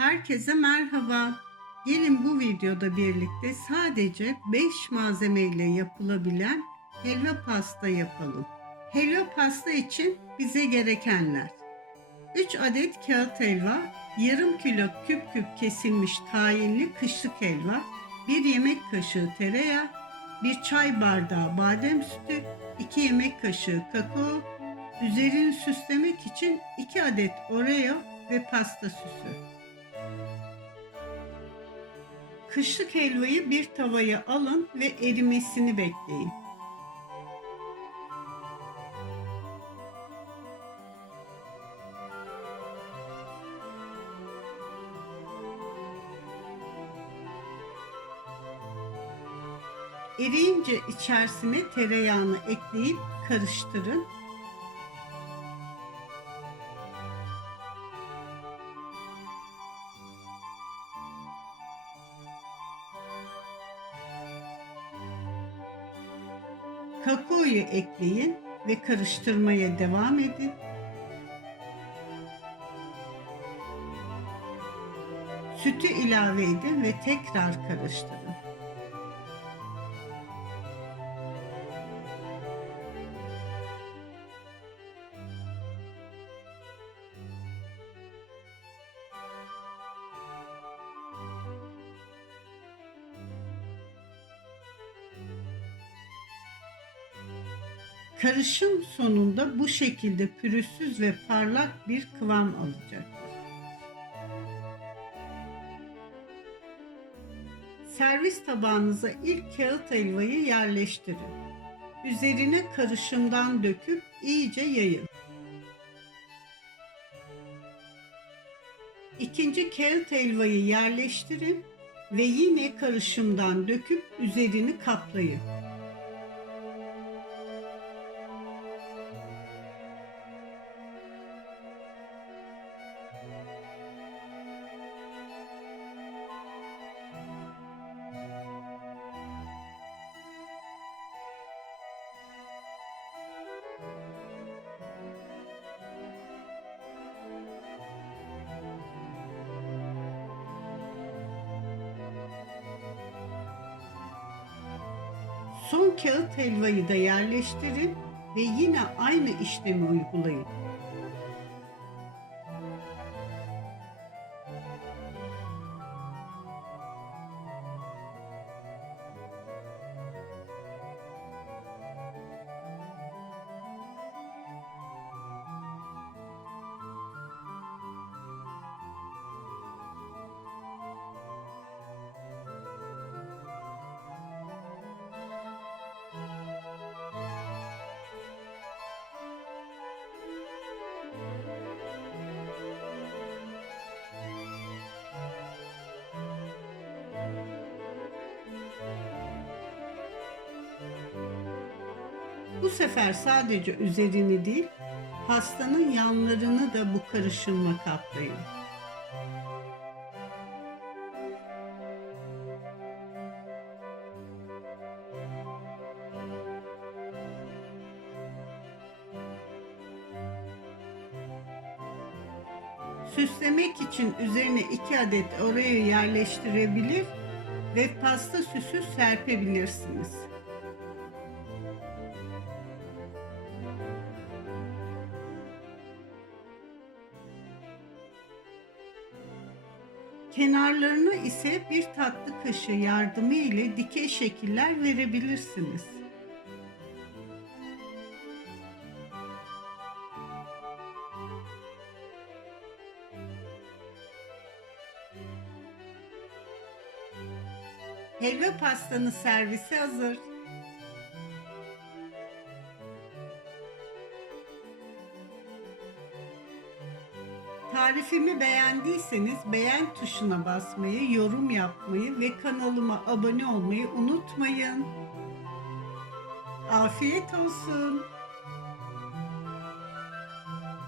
Herkese merhaba. Gelin bu videoda birlikte sadece 5 malzemeyle yapılabilen helva pasta yapalım. Helva pasta için bize gerekenler 3 adet kağıt helva, yarım kilo küp küp kesilmiş tayinli kışlık helva, 1 yemek kaşığı tereyağı, 1 çay bardağı badem sütü, 2 yemek kaşığı kakao, üzerini süslemek için 2 adet oreo ve pasta süsü. Kışlık helvayı bir tavaya alın ve erimesini bekleyin. Eriyince içerisine tereyağını ekleyip karıştırın. Kakaoyu ekleyin ve karıştırmaya devam edin. Sütü ilave edin ve tekrar karıştırın. Karışım sonunda bu şekilde pürüzsüz ve parlak bir kıvam alacaktır. Servis tabağınıza ilk kağıt helvayı yerleştirin. Üzerine karışımdan döküp iyice yayın. İkinci kağıt helvayı yerleştirin ve yine karışımdan döküp üzerini kaplayın. Son kağıt helvayı da yerleştirin ve yine aynı işlemi uygulayın. Bu sefer sadece üzerini değil, pastanın yanlarını da bu karışımla kaplayın. Süslemek için üzerine 2 adet oraya yerleştirebilir ve pasta süsü serpebilirsiniz. Kenarlarına ise bir tatlı kaşığı yardımı ile dikey şekiller verebilirsiniz. Helva pastanın servisi hazır. Tarifimi beğendiyseniz beğen tuşuna basmayı, yorum yapmayı ve kanalıma abone olmayı unutmayın. Afiyet olsun.